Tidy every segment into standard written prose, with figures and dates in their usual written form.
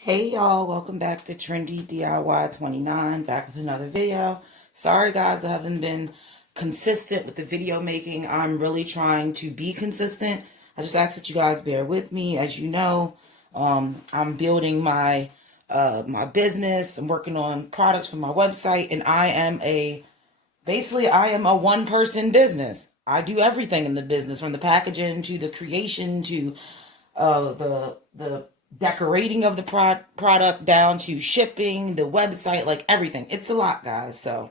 Hey y'all, welcome back to Trendy DIY 29, back with another video. Sorry guys, I haven't been consistent with the video making. I'm really trying to be consistent. I just ask that you guys bear with me. As you know, I'm building my my business. I'm working on products for my website, and I am a one-person business. I do everything in the business, from the packaging to the creation to the decorating of the product down to shipping, the website, like everything. It's a lot, guys. So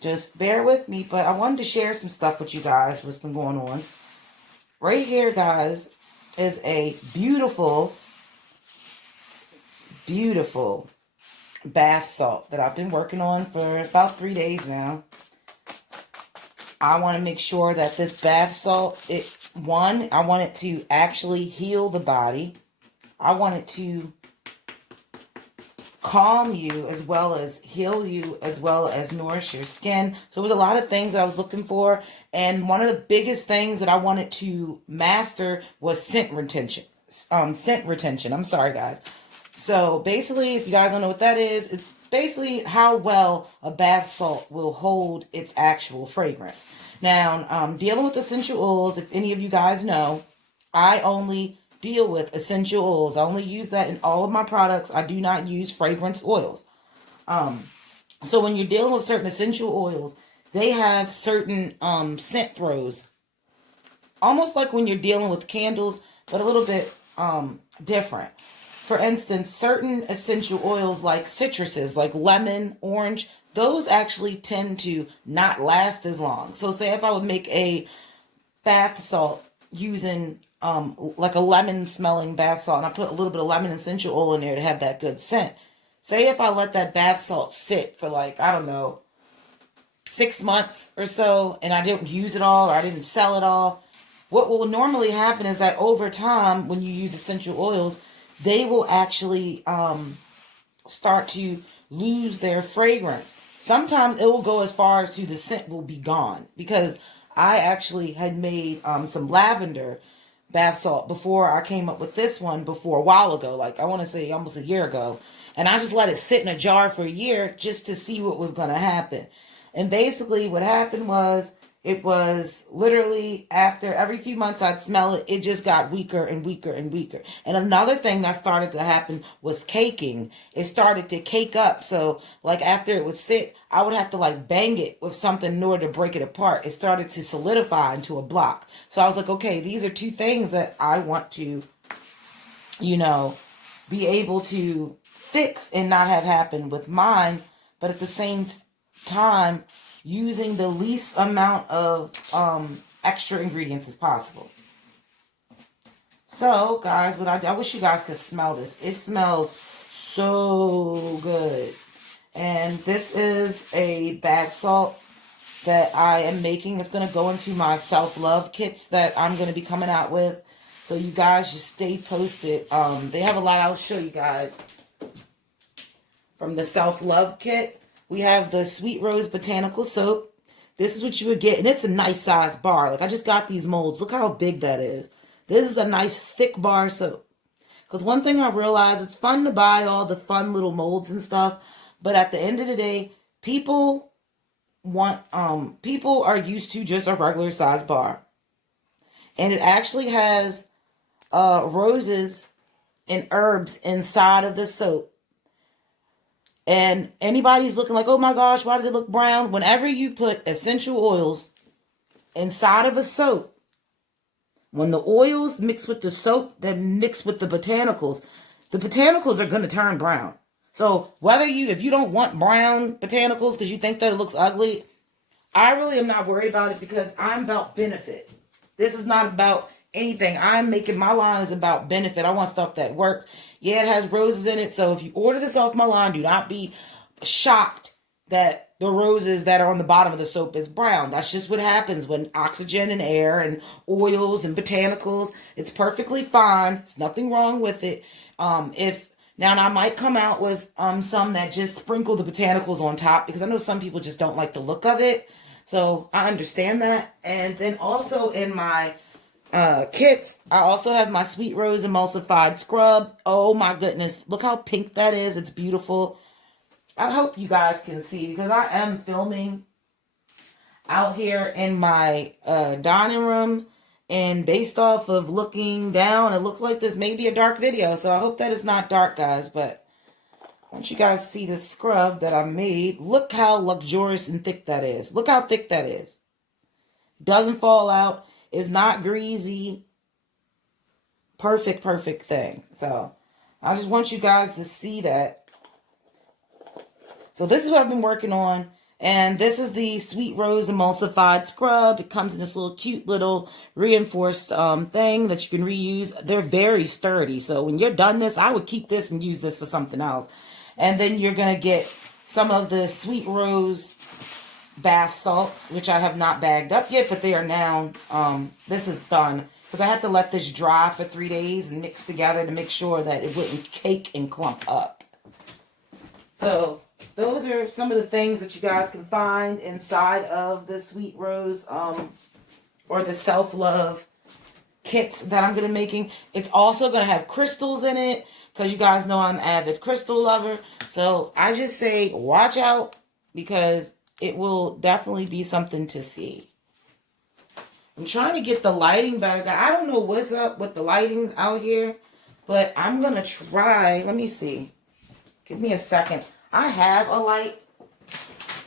just bear with me. But I wanted to share some stuff with you guys, what's been going on. Right here, guys, is a beautiful, beautiful bath salt that I've been working on for about 3 days now. I want to make sure that this bath salt, I want it to actually heal the body. I want it to calm you as well as heal you as well as nourish your skin. So it was a lot of things I was looking for. And one of the biggest things that I wanted to master was scent retention. I'm sorry, guys. So basically, if you guys don't know what that is, it's basically how well a bath salt will hold its actual fragrance. Now, dealing with essential oils, if any of you guys know, I only deal with essential oils. I only use that in all of my products. I do not use fragrance oils. So when you're dealing with certain essential oils, they have certain scent throws. Almost like when you're dealing with candles, but a little bit different. For instance, certain essential oils like citruses, like lemon, orange, those actually tend to not last as long. So say if I would make a bath salt using like a lemon smelling bath salt, and I put a little bit of lemon essential oil in there to have that good scent. Say if I let that bath salt sit for like, I don't know, 6 months or so, and I didn't use it all, or I didn't sell it all, what will normally happen is that over time, when you use essential oils, they will actually start to lose their fragrance. Sometimes it will go as far as to the scent will be gone, because I actually had made some lavender bath salt before I came up with this one before a while ago, like I want to say almost a year ago. And I just let it sit in a jar for a year just to see what was going to happen. And basically what happened was, it was literally after every few months I'd smell it, it just got weaker and weaker and weaker. And another thing that started to happen was caking. It started to cake up. So like after it would sit, I would have to like bang it with something in order to break it apart. It started to solidify into a block. So I was like, okay, these are two things that I want to, be able to fix and not have happen with mine. But at the same time, using the least amount of extra ingredients as possible. So, guys, I wish you guys could smell this. It smells so good. And this is a bath salt that I am making. It's going to go into my self-love kits that I'm going to be coming out with. So you guys just stay posted. They have a lot. I'll show you guys. From the self-love kit, we have the Sweet Rose Botanical Soap. This is what you would get, and it's a nice size bar. Like, I just got these molds. Look how big that is. This is a nice thick bar soap. Because one thing I realized, it's fun to buy all the fun little molds and stuff, but at the end of the day, people are used to just a regular size bar. And it actually has roses and herbs inside of the soap. And anybody's looking like, oh my gosh, why does it look brown? Whenever you put essential oils inside of a soap, when the oils mix with the soap, then mix with the botanicals are going to turn brown. So if you don't want brown botanicals because you think that it looks ugly, I really am not worried about it, because I'm about benefit. This is not about anything. My line is about benefit. I want stuff that works. Yeah, it has roses in it. So if you order this off my line, do not be shocked that the roses that are on the bottom of the soap is brown. That's just what happens when oxygen and air and oils and botanicals. It's perfectly fine. It's nothing wrong with it. Now I might come out with some that just sprinkle the botanicals on top, because I know some people just don't like the look of it. So I understand that. And then also in my kits. I also have my Sweet Rose Emulsified Scrub. Oh my goodness. Look how pink that is. It's beautiful. I hope you guys can see because I am filming out here in my dining room, and based off of looking down, it looks like this may be a dark video, so I hope that it's not dark, guys. But once you guys see the scrub that I made, look how luxurious and thick that is. Look how thick that is. Doesn't fall out. It's not greasy. Perfect thing. So I just want you guys to see that. So this is what I've been working on. And this is the Sweet Rose Emulsified Scrub. It comes in this little cute little reinforced thing that you can reuse. They're very sturdy. So when you're done this, I would keep this and use this for something else. And then you're going to get some of the Sweet Rose bath salts, which I have not bagged up yet, but they are now, this is done. Because I had to let this dry for 3 days and mix together to make sure that it wouldn't cake and clump up. So those are some of the things that you guys can find inside of the Sweet Rose or the Self-Love kits that I'm going to be making. It's also going to have crystals in it because you guys know I'm an avid crystal lover. So I just say watch out because it will definitely be something to see. I'm trying to get the lighting better. I don't know what's up with the lighting out here, but I'm going to try. Let me see. Give me a second. I have a light,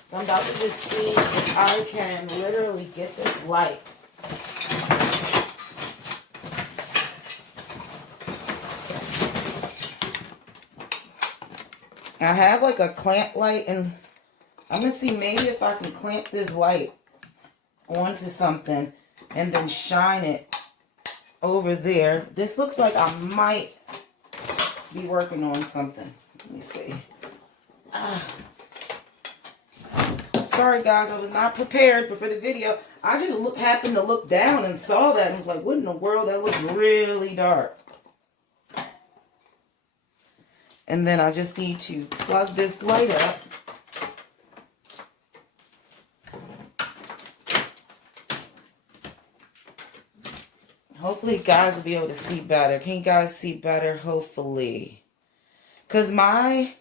so I'm about to just see if I can literally get this light. I have like a clamp light, and I'm going to see maybe if I can clamp this light onto something and then shine it over there. This looks like I might be working on something. Let me see. Sorry guys, I was not prepared for the video. I just happened to look down and saw that and was like, what in the world? That looks really dark. And then I just need to plug this light up. Hopefully you guys will be able to see better. Can you guys see better? Hopefully. Because my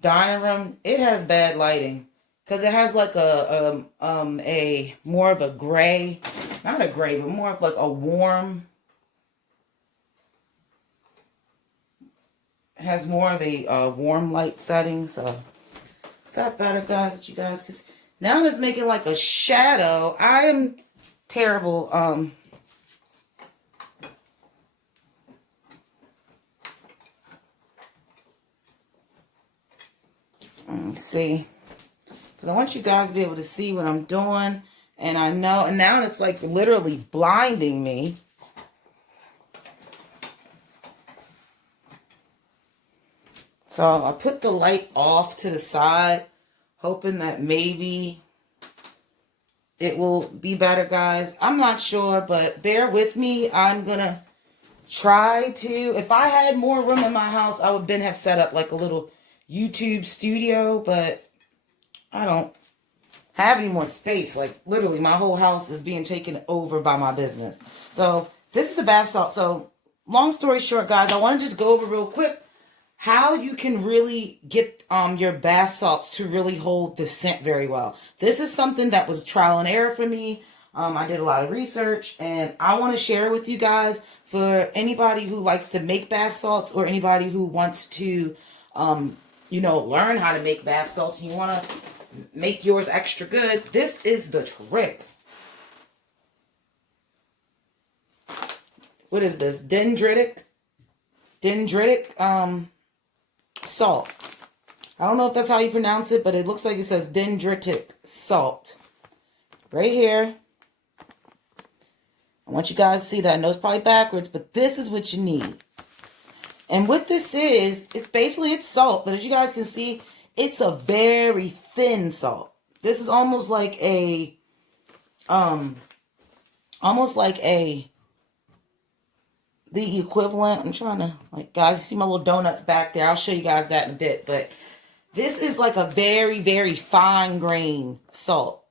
dining room, it has bad lighting. Because it has like a more of a gray, not a gray, but more of like a warm, it has more of a warm light setting. So is that better, guys? That you guys, because now it's making like a shadow. I am terrible. Let's see. Because I want you guys to be able to see what I'm doing. And I know, and now it's like literally blinding me. So I put the light off to the side, hoping that maybe it will be better, guys. I'm not sure, but bear with me. I'm going to try to, if I had more room in my house, I would then have set up like a little YouTube studio, but I don't have any more space. Like literally my whole house is being taken over by my business. So this is the bath salt. So long story short, guys, I want to just go over real quick how you can really get your bath salts to really hold the scent very well. This is something that was trial and error for me. I did a lot of research and I want to share with you guys for anybody who likes to make bath salts or anybody who wants to you know, learn how to make bath salts and you want to make yours extra good. This is the trick. What is this? Dendritic salt. I don't know if that's how you pronounce it, but it looks like it says dendritic salt. Right here. I want you guys to see that. I know it's probably backwards, but this is what you need. And what this is, it's basically, it's salt, but as you guys can see, it's a very thin salt. This is almost like the equivalent. I'm trying to, like, guys, you see my little donuts back there. I'll show you guys that in a bit, but this is like a very, very fine grain salt.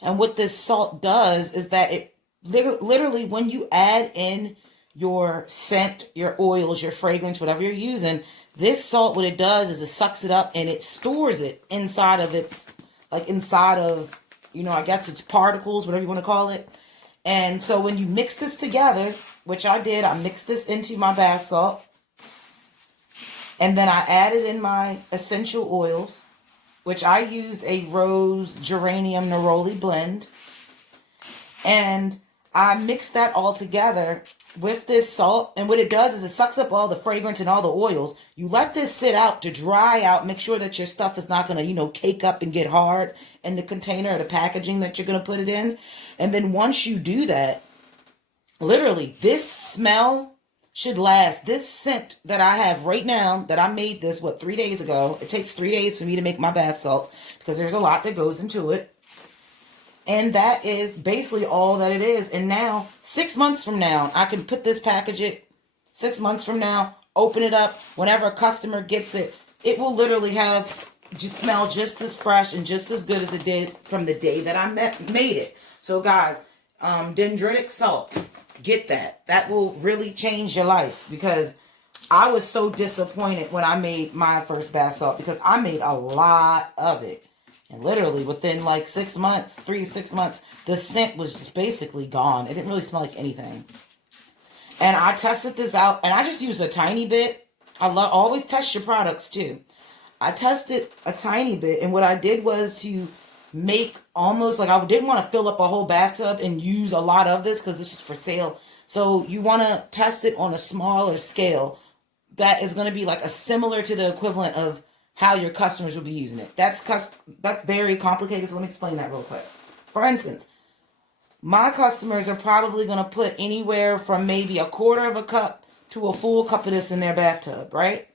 And what this salt does is that literally when you add in your scent, your oils, your fragrance, whatever you're using, this salt, what it does is it sucks it up and it stores it inside of its, like inside of, I guess it's particles, whatever you want to call it. And so when you mix this together, which I did, I mixed this into my bath salt. And then I added in my essential oils, which I used a rose geranium neroli blend. And I mixed that all together with this salt. And what it does is it sucks up all the fragrance and all the oils. You let this sit out to dry out. Make sure that your stuff is not going to, cake up and get hard in the container or the packaging that you're going to put it in. And then once you do that, literally this smell should last. This scent that I have right now, that I made this, 3 days ago. It takes 3 days for me to make my bath salts because there's a lot that goes into it. And that is basically all that it is. And now, 6 months from now, I can put this package it. 6 months from now, open it up. Whenever a customer gets it, it will literally just smell just as fresh and just as good as it did from the day that I made it. So guys, dendritic salt, get that. That will really change your life, because I was so disappointed when I made my first bath salt, because I made a lot of it. And literally within like 6 months, 3 to 6 months, the scent was just basically gone. It didn't really smell like anything. And I tested this out, and I just used a tiny bit. Always test your products too. I tested a tiny bit, and what I did was to make almost like, I didn't want to fill up a whole bathtub and use a lot of this because this is for sale. So you want to test it on a smaller scale that is going to be like similar to the equivalent of how your customers will be using it. That's very complicated, so let me explain that real quick. For instance, my customers are probably going to put anywhere from maybe a quarter of a cup to a full cup of this in their bathtub, right?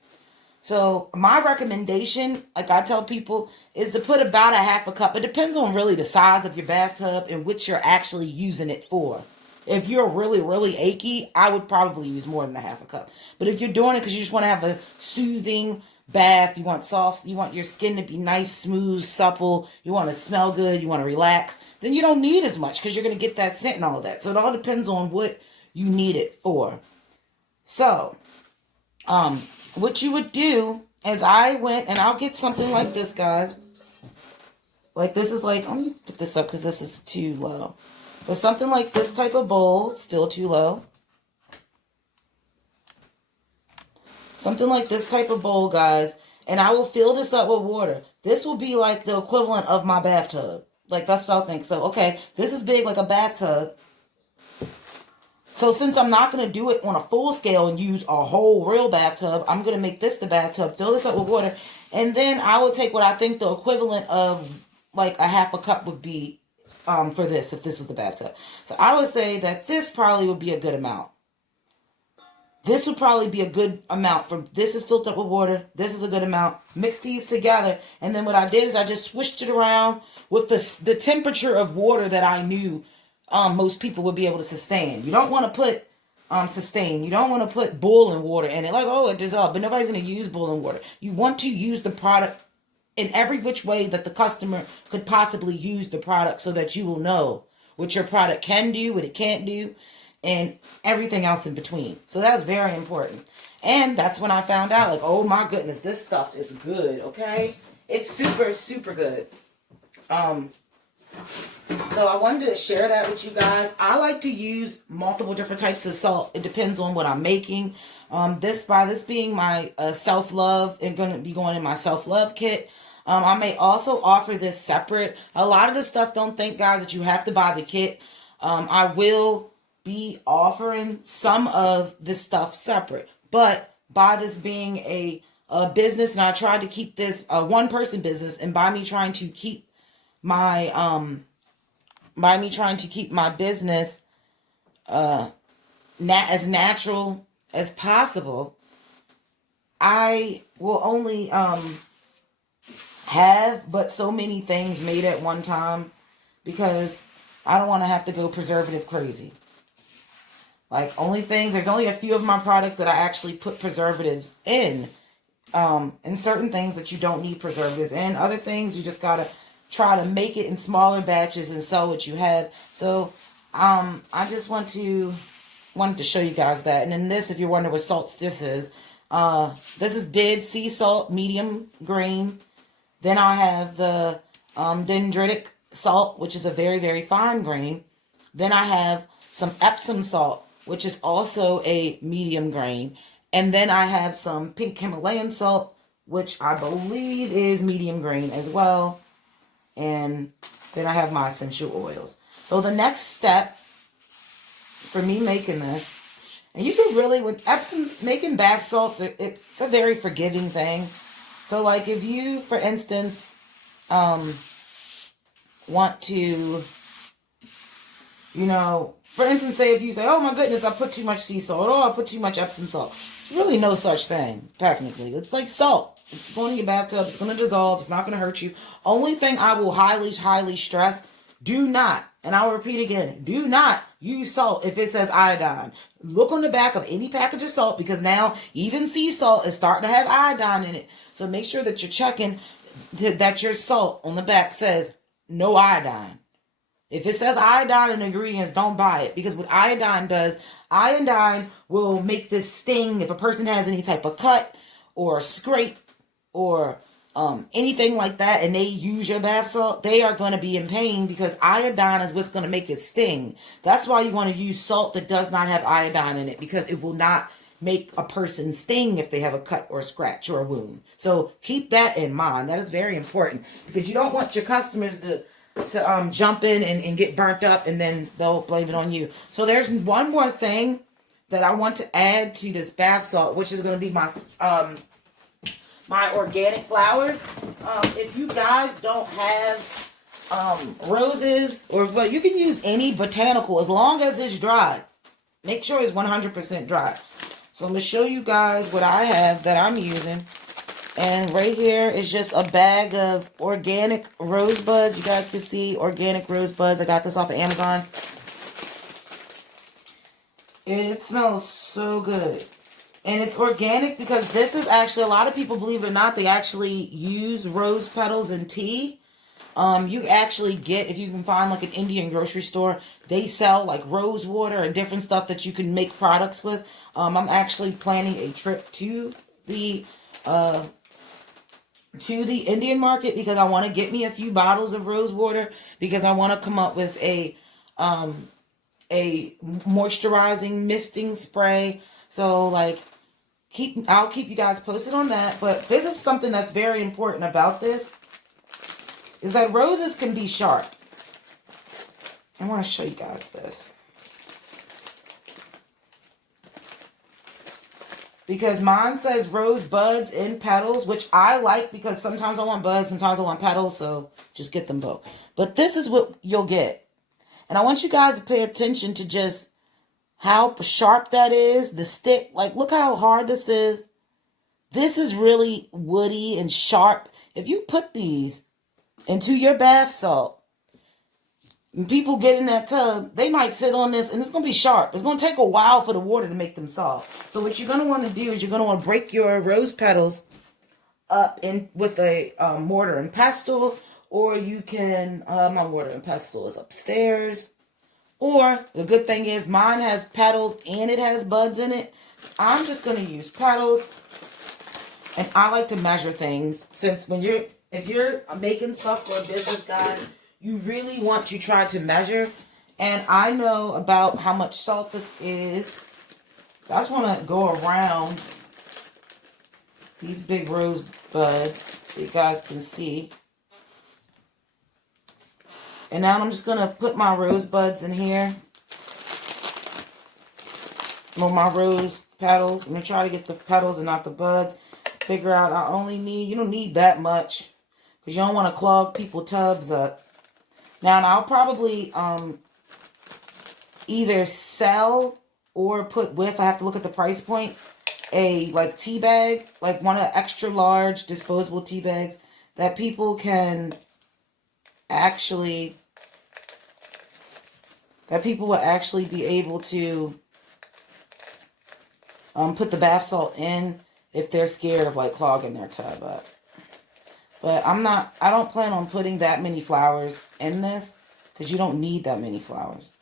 So my recommendation, like I tell people, is to put about a half a cup. It depends on really the size of your bathtub and what you're actually using it for. If you're really, really achy, I would probably use more than a half a cup. But if you're doing it because you just want to have a soothing bath, you want your skin to be nice, smooth, supple, you want to smell good, you want to relax, then you don't need as much because you're going to get that scent and all of that. So it all depends on what you need it for. So, what you would do is I went, and I'll get something like this, guys. Like this is like, let me put this up because this is too low. But something like this type of bowl, still too low. Something like this type of bowl, guys. And I will fill this up with water. This will be like the equivalent of my bathtub. Like, that's what I think. So, okay, this is big like a bathtub. So since I'm not going to do it on a full scale and use a whole real bathtub, I'm going to make this the bathtub, fill this up with water, and then I will take what I think the equivalent of like a half a cup would be for this, if this was the bathtub. So I would say that this probably would be a good amount. This would probably be a good amount. This is filled up with water. This is a good amount. Mix these together. And then what I did is I just switched it around with the temperature of water that I knew most people would be able to sustain. You don't want to put sustain. You don't want to put boiling water in it. Like, oh, it dissolved. But nobody's going to use boiling water. You want to use the product in every which way that the customer could possibly use the product, so that you will know what your product can do, what it can't do, and everything else in between. So that's very important. And that's when I found out, like, oh my goodness, this stuff is good, okay? It's super, super good. So I wanted to share that with you guys. I like to use multiple different types of salt. It depends on what I'm making. This being my self-love, and going to be going in my self-love kit. I may also offer this separate. A lot of the stuff, don't think, guys, that you have to buy the kit. I will be offering some of this stuff separate, but by this being a business, and I tried to keep this a one-person business, and by me trying to keep my business as natural as possible, I will only have but so many things made at one time, because I don't want to have to go preservative crazy. Like, there's only a few of my products that I actually put preservatives in. And certain things that you don't need preservatives in. Other things you just gotta try to make it in smaller batches and sell what you have. So I just wanted to show you guys that. And then this, if you're wondering what salts this is dead sea salt, medium green. Then I have the dendritic salt, which is a very, very fine grain. Then I have some Epsom salt, which is also a medium grain. And then I have some pink Himalayan salt, which I believe is medium grain as well. And then I have my essential oils. So the next step for me making this, and you can really, with Epsom, making bath salts, it's a very forgiving thing. So like if you, for instance, want to, for instance, say if you say, oh my goodness, I put too much sea salt, or I put too much Epsom salt. There's really no such thing, technically. It's like salt. It's going in your bathtub. It's going to dissolve. It's not going to hurt you. Only thing I will highly, highly stress, do not, and I'll repeat again, do not use salt if it says iodine. Look on the back of any package of salt, because now even sea salt is starting to have iodine in it. So make sure that you're checking that your salt on the back says no iodine. If it says iodine in the ingredients, don't buy it. Because what iodine does, iodine will make this sting if a person has any type of cut or scrape or anything like that, and they use your bath salt, they are going to be in pain because iodine is what's going to make it sting. That's why you want to use salt that does not have iodine in it, because it will not make a person sting if they have a cut or a scratch or a wound. So keep that in mind. That is very important, because you don't want your customers to jump in and get burnt up, and then they'll blame it on you. So there's one more thing that I want to add to this bath salt, which is going to be my my organic flowers. If you guys don't have roses, but you can use any botanical as long as it's dry. Make sure it's 100% dry. So I'm going to show you guys what I have that I'm using. And right here is just a bag of organic rosebuds. You guys can see organic rosebuds. I got this off of Amazon. It smells so good. And it's organic because this is actually, a lot of people, believe it or not, they actually use rose petals in tea. You actually get, if you can find like an Indian grocery store, they sell like rose water and different stuff that you can make products with. I'm actually planning a trip to the Indian market because I want to get me a few bottles of rose water, because I want to come up with a moisturizing misting spray. So like, I'll keep you guys posted on that. But this is something that's very important about this, is that roses can be sharp. I want to show you guys this, because mine says rose buds and petals, which I like because sometimes I want buds, sometimes I want petals, so just get them both. But this is what you'll get. And I want you guys to pay attention to just how sharp that is, the stick. Like, look how hard this is. This is really woody and sharp. If you put these into your bath salt, and people get in that tub, they might sit on this and it's going to be sharp. It's going to take a while for the water to make them soft. So what you're going to want to do is you're going to want to break your rose petals up in with a mortar and pestle, or you can, my mortar and pestle is upstairs. Or the good thing is mine has petals and it has buds in it. I'm just going to use petals. And I like to measure things, since if you're making stuff for a business, guys, you really want to try to measure. And I know about how much salt this is. So I just want to go around these big rose buds so you guys can see. And now I'm just going to put my rosebuds in here. Or my rose petals. I'm going to try to get the petals and not the buds. Figure out you don't need that much, because you don't want to clog people's tubs up. Now I'll probably either sell or put with, I have to look at the price points, a like tea bag, like one of the extra large disposable tea bags that people can will actually be able to put the bath salt in if they're scared of like clogging their tub up. But I don't plan on putting that many flowers in this, because you don't need that many flowers.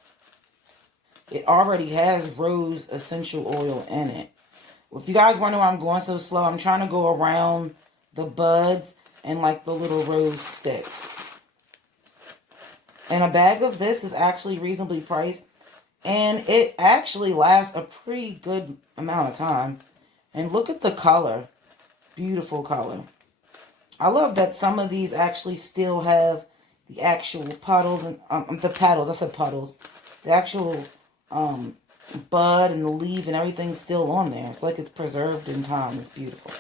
it already has rose essential oil in it. If you guys wonder why I'm going so slow, I'm trying to go around the buds and like the little rose sticks. And a bag of this is actually reasonably priced. And it actually lasts a pretty good amount of time. And look at the color. Beautiful color. I love that some of these actually still have the actual puddles and the petals. I said puddles. The actual bud and the leaf and everything's still on there. It's like it's preserved in time. It's beautiful.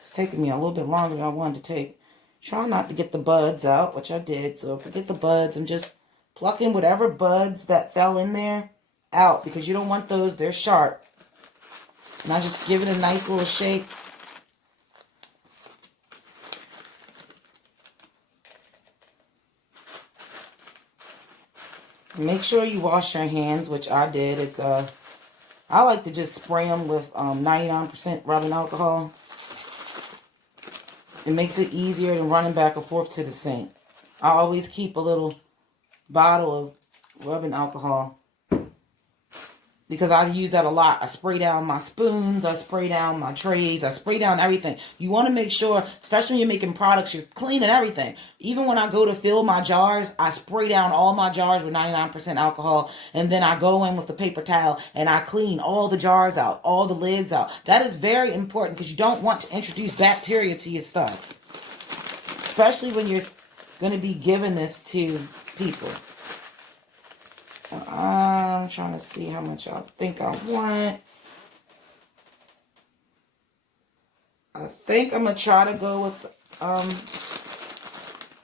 It's taking me a little bit longer than I wanted to take. Try not to get the buds out, which I did. So if I get the buds, I'm just plucking whatever buds that fell in there out because you don't want those. They're sharp. And I just give it a nice little shake. Make sure you wash your hands, which I did. It's I like to just spray them with 99% rubbing alcohol. It makes it easier than running back and forth to the sink. I always keep a little bottle of rubbing alcohol because I use that a lot. I spray down my spoons, I spray down my trays, I spray down everything. You want to make sure, especially when you're making products, you're cleaning everything. Even when I go to fill my jars, I spray down all my jars with 99% alcohol, and then I go in with the paper towel and I clean all the jars out, all the lids out. That is very important because you don't want to introduce bacteria to your stuff, especially when you're going to be giving this to people. I'm trying to see how much I think I want. I think I'm going to try to go with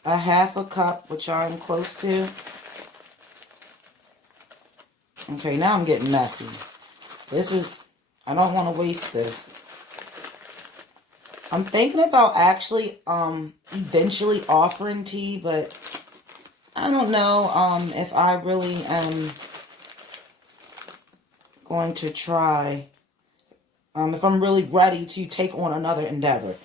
a half a cup, which I'm close to. Okay, now I'm getting messy. I don't want to waste this. I'm thinking about actually eventually offering tea, but I don't know if I really am going to try, if I'm really ready to take on another endeavor.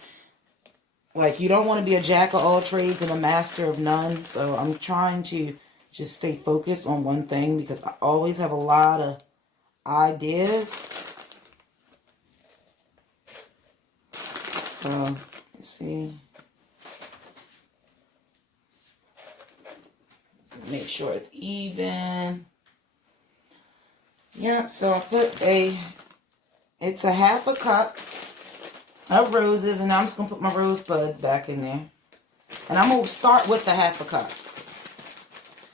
Like, you don't want to be a jack of all trades and a master of none. So I'm trying to just stay focused on one thing because I always have a lot of ideas. So, let's see. Make sure it's even. Yep, so I put it's a half a cup of roses, and now I'm just going to put my rose buds back in there. And I'm going to start with the half a cup.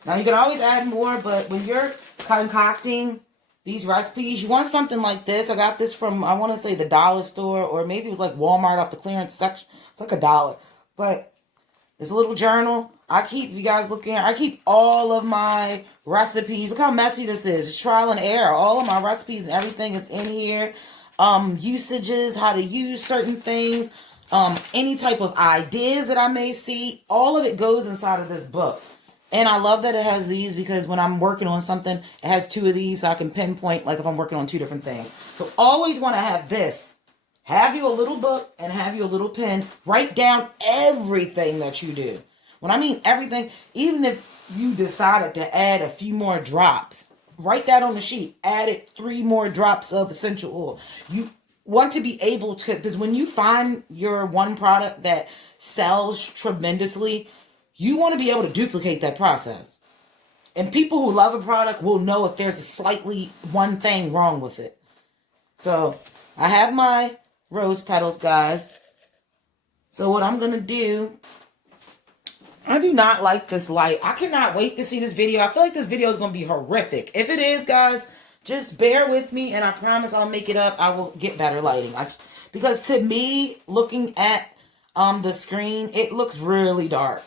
Now, you can always add more, but when you're concocting these recipes, you want something like this. I got this from, I want to say, the dollar store, or maybe it was like Walmart off the clearance section. It's like $1. But it's a little journal. I keep, if you guys look in, I keep all of my recipes. Look how messy this is. It's trial and error. All of my recipes and everything is in here. Usages, how to use certain things, any type of ideas that I may see. All of it goes inside of this book. And I love that it has these because when I'm working on something, it has 2 of these so I can pinpoint, like if I'm working on 2 different things. So always want to have this. Have you a little book and have you a little pen. Write down everything that you do. When I mean everything, even if you decided to add a few more drops, write that on the sheet. Added 3 more drops of essential oil. You want to be able to, because when you find your one product that sells tremendously, you want to be able to duplicate that process. And people who love a product will know if there's a slightly one thing wrong with it. So I have my rose petals, guys. So what I'm going to do, I do not like this light. I cannot wait to see this video. I feel like this video is going to be horrific. If it is, guys, just bear with me and I promise I'll make it up. I will get better lighting. Because to me, looking at the screen, it looks really dark.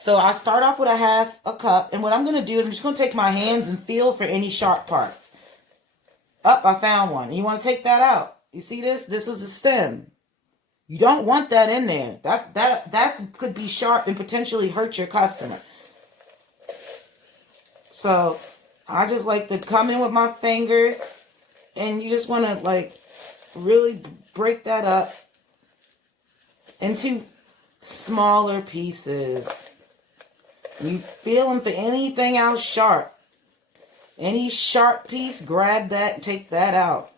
So I start off with a half a cup. And what I'm going to do is I'm just going to take my hands and feel for any sharp parts. I found one. You want to take that out. You see this? This was the stem. You don't want that in there. That could be sharp and potentially hurt your customer. So I just like to come in with my fingers and you just want to like really break that up into smaller pieces. You feeling for anything else sharp. Any sharp piece, grab that and take that out.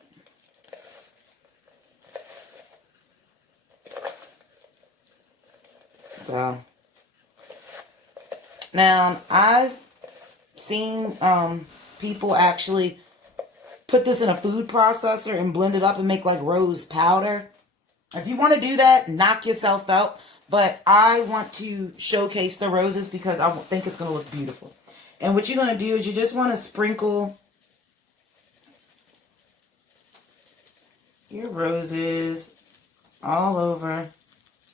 So, now I've seen people actually put this in a food processor and blend it up and make like rose powder. If you want to do that, knock yourself out. But I want to showcase the roses because I think it's going to look beautiful. And what you're going to do is you just want to sprinkle your roses all over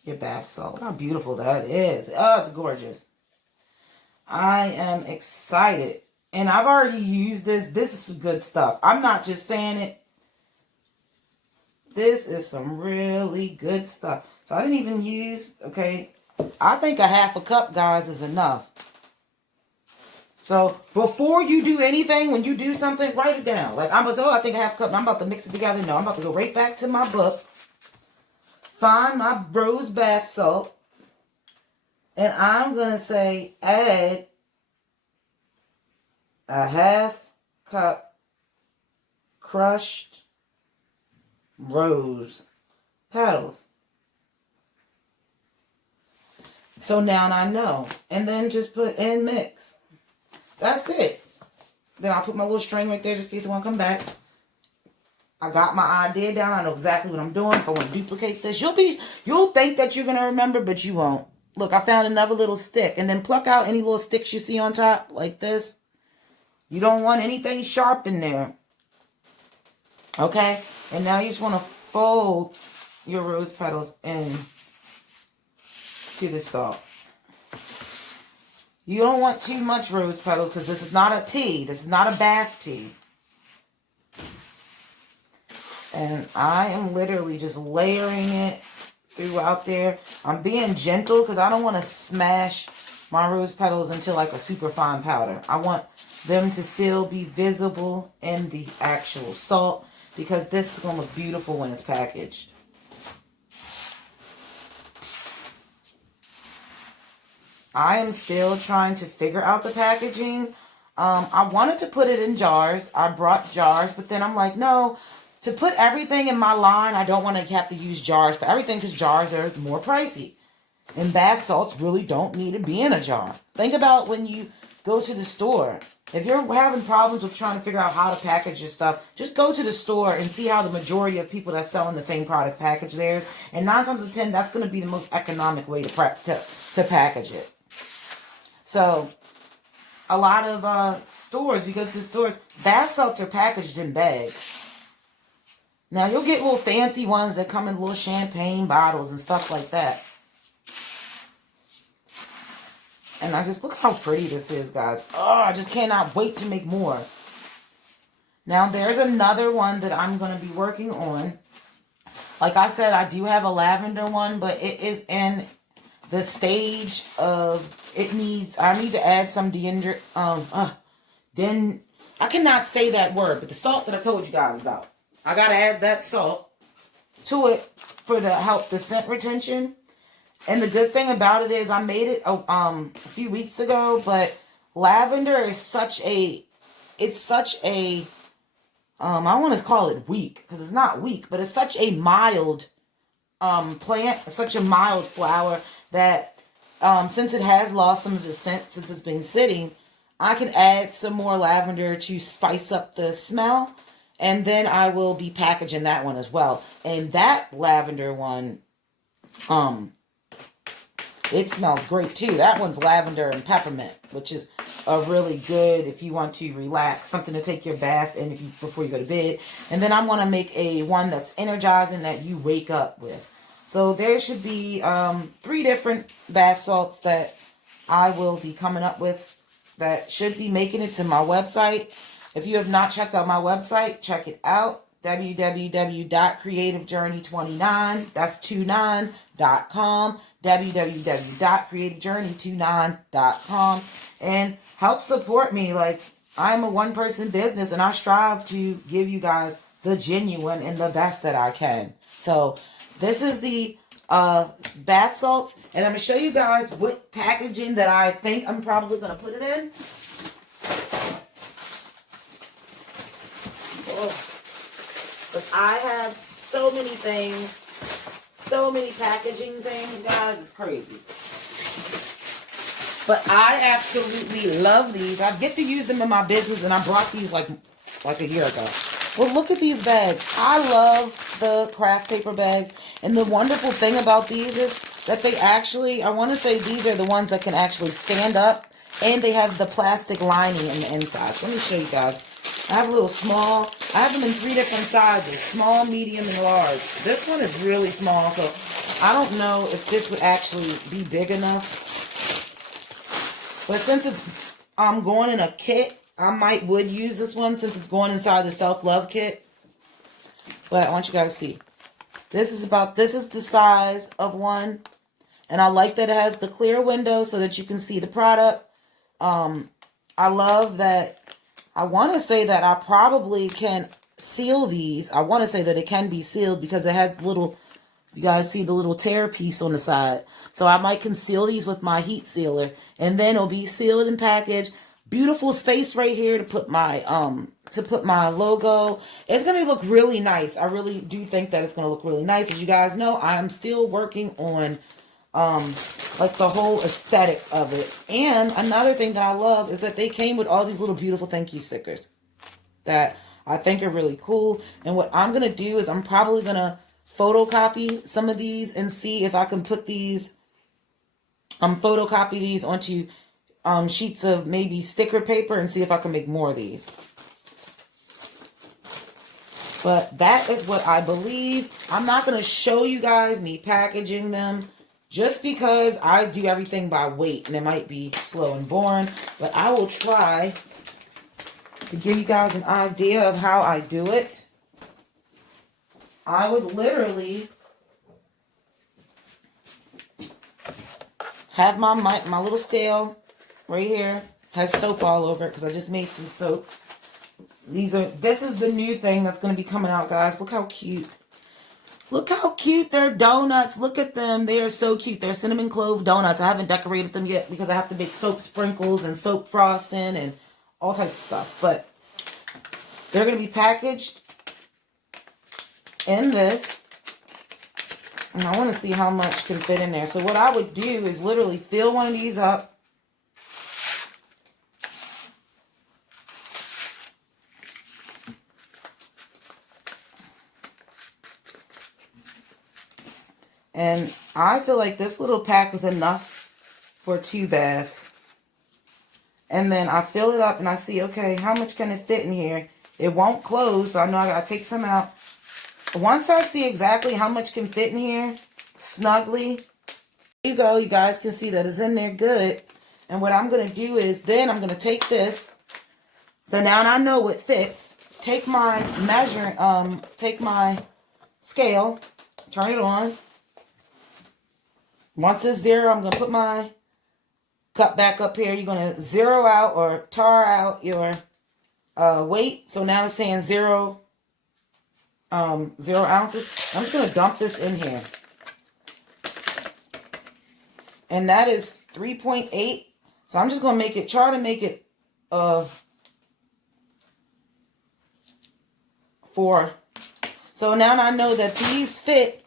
your bath salt. Look how beautiful that is. Oh, it's gorgeous. I am excited. And I've already used this. This is some good stuff. I'm not just saying it. This is some really good stuff. So I didn't even use, okay, I think a half a cup, guys, is enough. So before you do anything, when you do something, write it down. Like I'm going to say, oh, I think a half a cup. And I'm about to mix it together. No, I'm about to go right back to my book. Find my rose bath salt. And I'm going to say add a half cup crushed rose petals. So now I know. And then just put in mix. That's it. Then I'll put my little string right there just in case I want to come back. I got my idea down. I know exactly what I'm doing. If I want to duplicate this, you'll think that you're going to remember, but you won't. Look, I found another little stick. And then pluck out any little sticks you see on top like this. You don't want anything sharp in there. Okay? And now you just want to fold your rose petals in to the salt. You don't want too much rose petals because this is not a tea. This is not a bath tea. And I am literally just layering it throughout there. I'm being gentle because I don't want to smash my rose petals into like a super fine powder. I want them to still be visible in the actual salt because this is going to look beautiful when it's packaged. I am still trying to figure out the packaging. I wanted to put it in jars. I brought jars, but then I'm like, no, to put everything in my line, I don't want to have to use jars for everything because jars are more pricey. And bath salts really don't need to be in a jar. Think about when you go to the store. If you're having problems with trying to figure out how to package your stuff, just go to the store and see how the majority of people that's selling the same product package theirs. And 9 times out of 10, that's going to be the most economic way to package it. So, a lot of stores, if you go to the stores, bath salts are packaged in bags. Now, you'll get little fancy ones that come in little champagne bottles and stuff like that. And I just, look how pretty this is, guys. Oh, I just cannot wait to make more. Now, there's another one that I'm going to be working on. Like I said, I do have a lavender one, but it is in the stage of, I need to add some then, I cannot say that word, but the salt that I told you guys about. I got to add that salt to it for the help the scent retention. And the good thing about it is I made it a few weeks ago, but lavender is such a, I want to call it weak, because it's not weak, but it's such a mild plant, such a mild flower that since it has lost some of its scent since it's been sitting, I can add some more lavender to spice up the smell. And then I will be packaging that one as well. And that lavender one, it smells great too. That one's lavender and peppermint, which is a really good if you want to relax, something to take your bath in before you go to bed. And then I want to make a one that's energizing that you wake up with. So there should be 3 different bath salts that I will be coming up with that should be making it to my website. If you have not checked out my website, check it out. www.creativejourney29, that's 29.com. www.creativejourney29.com, and help support me. Like, I'm a one-person business and I strive to give you guys the genuine and the best that I can. So this is the bath salts, and I'm going to show you guys what packaging that I think I'm probably going to put it in. But I have so many things, so many packaging things, guys. It's crazy. But I absolutely love these. I get to use them in my business, and I brought these like a year ago. Well, look at these bags. I love the craft paper bags. And the wonderful thing about these is that they actually, I want to say these are the ones that can actually stand up. And they have the plastic lining in the inside. So let me show you guys. I have a little small. I have them in 3 different sizes. Small, medium, and large. This one is really small. So I don't know if this would actually be big enough. But since it's going in a kit, I would use this one since it's going inside the self-love kit. But I want you guys to see. This is the size of one. And I like that it has the clear window so that you can see the product. I love that. I want to say that I probably can seal these. I want to say that it can be sealed because it has little, you guys see the little tear piece on the side. So I might conceal these with my heat sealer. And then it'll be sealed and packaged. Beautiful space right here to put my logo. It's going to look really nice. I really do think that it's going to look really nice. As you guys know, I'm still working on like the whole aesthetic of it. And another thing that I love is that they came with all these little beautiful thank you stickers that I think are really cool. And what I'm going to do is I'm probably going to photocopy some of these and see if I can put these, photocopy these onto sheets of maybe sticker paper and see if I can make more of these. But that is what I believe. I'm not going to show you guys me packaging them just because I do everything by weight and it might be slow and boring. But I will try to give you guys an idea of how I do it. I would literally have my little scale right here. Has soap all over it because I just made some soap. This is the new thing that's going to be coming out, guys. Look how cute. Look how cute they're donuts. Look at them. They are so cute. They're cinnamon clove donuts. I haven't decorated them yet because I have to make soap sprinkles and soap frosting and all types of stuff. But they're going to be packaged in this. And I want to see how much can fit in there. So what I would do is literally fill one of these up. And I feel like this little pack is enough for 2 baths. And then I fill it up and I see, okay, how much can it fit in here? It won't close, so I know I gotta take some out. Once I see exactly how much can fit in here, snugly, there you go. You guys can see that it's in there good. And what I'm gonna do is then I'm gonna take this. So now I know what fits. Take my take my scale, turn it on. Once it's 0, I'm going to put my cup back up here. You're going to zero out or tar out your weight. So now it's saying 0 ounces. I'm just going to dump this in here. And that is 3.8. So I'm just going to try to make it 4. So now I know that these fit.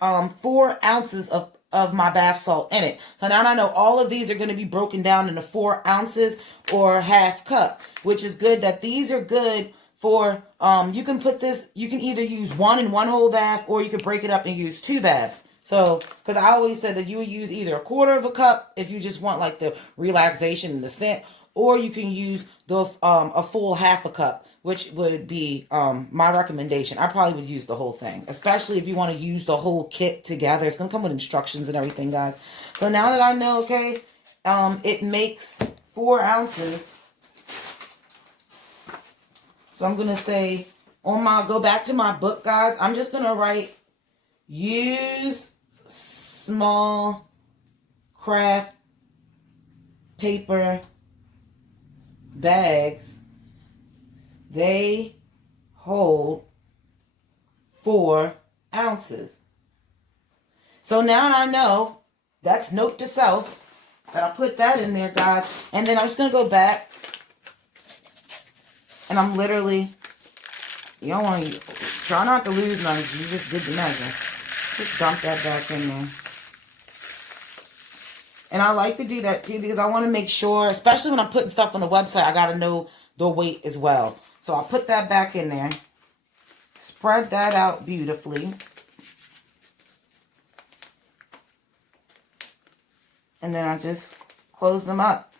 4 ounces of my bath salt in it. So now I know all of these are going to be broken down into 4 ounces or half cup, which is good that these are good for, you can put this, you can either use 1 in 1 whole bath or you could break it up and use 2 baths. So, because I always said that you would use either a 1/4 of a cup if you just want like the relaxation and the scent, or you can use the a full half a cup, which would be my recommendation. I probably would use the whole thing, especially if you want to use the whole kit together. It's going to come with instructions and everything, guys. So now that I know, okay, it makes 4 ounces. So I'm going to say, go back to my book, guys. I'm just going to write, use small craft paper bags. They hold 4 ounces. So now I know, that's note to self, that I put that in there, guys. And then I'm just going to go back and I'm literally You don't want to, try not to lose none. You just did the measure. Just dump that back in there. And I like to do that too because I want to make sure, especially when I'm putting stuff on the website, I got to know the weight as well. So I'll put that back in there. Spread that out beautifully. And then I just close them up.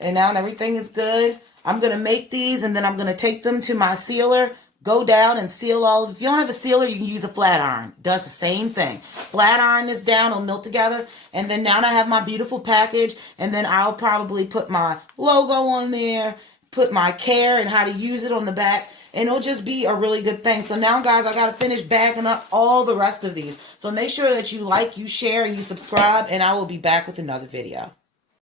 And now everything is good. I'm going to make these and then I'm going to take them to my sealer. Go down and seal all of. If you don't have a sealer, you can use a flat iron. Does the same thing. Flat iron this down, it'll melt together. And then now I have my beautiful package. And then I'll probably put my logo on there. Put my care and how to use it on the back. And it'll just be a really good thing. So now, guys, I got to finish bagging up all the rest of these. So make sure that you like, you share, and you subscribe. And I will be back with another video.